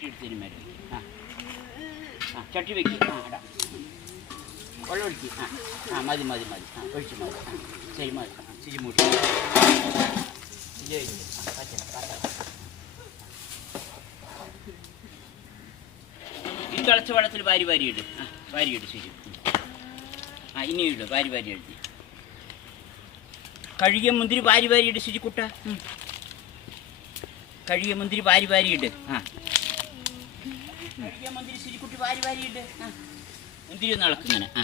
ചട്ടി എടുത്തതിന് മേലെ വെക്ക്. ആ ആ ചട്ടി വെക്ക് ആ ഇടാം വെള്ളം ഒഴിക്ക് ആ ആ മതി മതി മതി ആ ഒഴിച്ച് മതി ആ ശരി മതി ആ ശരി മൂടി ഈ തിളച്ച വെള്ളത്തിൽ വാരി വാരി ഇട് ആ വാരി ഇട് ശരി ആ ഇനി ഇട് വാരി വാരി എഴുതി കഴുകിയ മുന്തിരി വാരി വാരി ഇട് ശുചിക്കുട്ട കുട്ട കഴുകിയ മുന്തിരി വാരി വാരി ഇട് ആ മുന്തിരി വാരി ആ.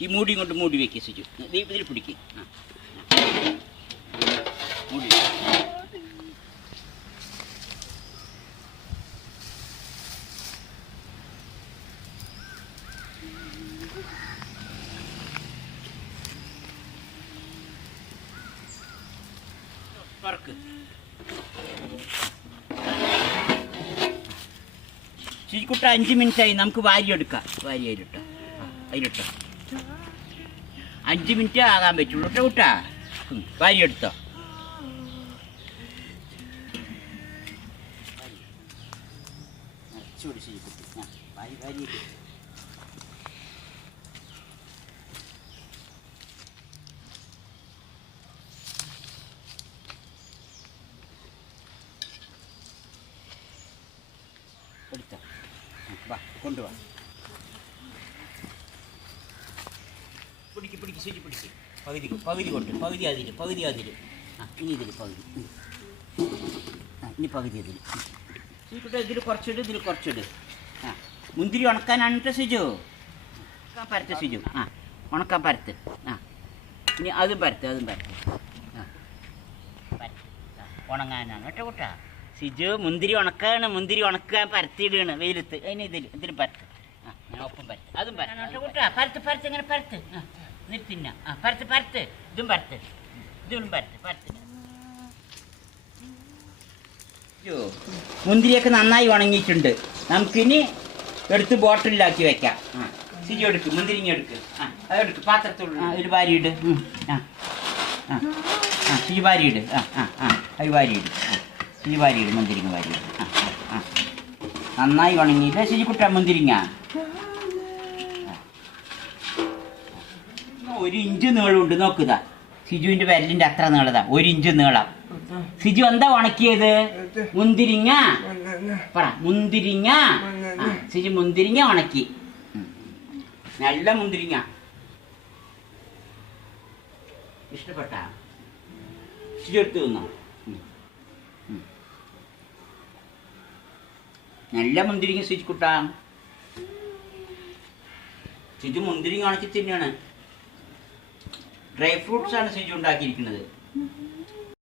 ഈ മൂടി കൊണ്ട് മൂടി വെക്കുക ശുചി ദൈവത്തിൽ പിടിക്കുക. മൂടി വെക്ക്. ശരിക്കുട്ട അഞ്ച് മിനിറ്റായി നമുക്ക് വാരി എടുക്കാം. വാരി അതിലിട്ടോ അതിലിട്ടോ അഞ്ച് മിനിറ്റ് ആകാൻ പറ്റുള്ളൂ കേട്ടോ കുട്ടാ. ഉം, വാരി എടുത്തോ. വാ കൊണ്ടുവാ. പിടിക്ക് പിടിക്ക് ശരി പിടിക്ക്. പകുതി പകുതി കൊണ്ട് പകുതി അതിൽ പകുതി അതിൽ ഇനി ഇതിൽ പകുതി. ആ ഇനി പകുതി അതിൽ ശരിക്കട്ടെ ഇതിൽ കുറച്ചിട് ഇതിൽ കുറച്ചിട്. ആ മുന്തിരി ഉണക്കാനാണ് കേട്ടോ സിജു? ഉണക്കാൻ പരത്ത് സിജു. ആ ഉണക്കാൻ പരത്ത്. ആ ഇനി അതും പരത്ത് അതും പരത്ത്. ആ, ഉണങ്ങാനാണ്. കേട്ടോ കൂട്ടാ? സിജു മുന്തിരി ഉണക്കാണ് മുന്തിരി ഉണക്കാൻ പരത്തിയിടുകയാണ് വെയിലത്ത്. അതിന് ഇതിൽ ഇതിന് പരത്ത്. ആ ഞാൻ ഒപ്പം പരത്ത്. അതും പരത്ത് കേട്ടോ. പരത്ത് പരത്ത് ഇങ്ങനെ പരത്ത്. ആ എന്നിട്ട് തിന്നാ ആ പരത്ത് പരത്ത്. ഇതും പരത്ത്. ഇതും പരത്ത് പരത്ത്. മുന്തിരിയൊക്കെ നന്നായി ഉണങ്ങിയിട്ടുണ്ട്. നമുക്കിനി എടുത്ത് ബോട്ടിലാക്കി വെക്കാം. ആ എടുക്കും എടുക്ക് മുന്തിരിങ്ങ എടുക്ക്. ആ അതെടുക്ക് പാത്രത്തുള്ള പാത്രത്തിൽ ഒരു വാരിയിട് ഉം, ആ ആ ആ സിജി വാരിയിട് ആ ആ ആ അത് വാരിയിട് ആ. സിജി വാരിയിട് മുന്തിരിങ്ങ വാരിയിട്. ആ നന്നായി ഉണങ്ങിയില്ല ശരിക്കുട്ട കുട്ട മുന്തിരിങ്ങ. ഒരു ഇഞ്ച് നീളമുണ്ട് നോക്കുക സിജുവിന്റെ വിരലിന്റെ അത്ര നീളതാ ഒരു ഇഞ്ച് നീളം. സിജു എന്താ ഉണക്കിയത്? മുന്തിരിങ്ങ. പറ മുന്തിരിങ്ങ. സിജു മുന്തിരിങ്ങ ഉണക്കി. നല്ല മുന്തിരിങ്ങ. ഇഷ്ടപ്പെട്ട? സിജു എടുത്തു തിന്നോ? നല്ല മുന്തിരിങ്ങ സ്വിച്ച് കുട്ടാ. സിജു മുന്തിരി കാണിച്ചു തന്നെയാണ്. ഡ്രൈ ഫ്രൂട്ട്സ് ആണ് സിജു ഉണ്ടാക്കിയിരിക്കുന്നത്.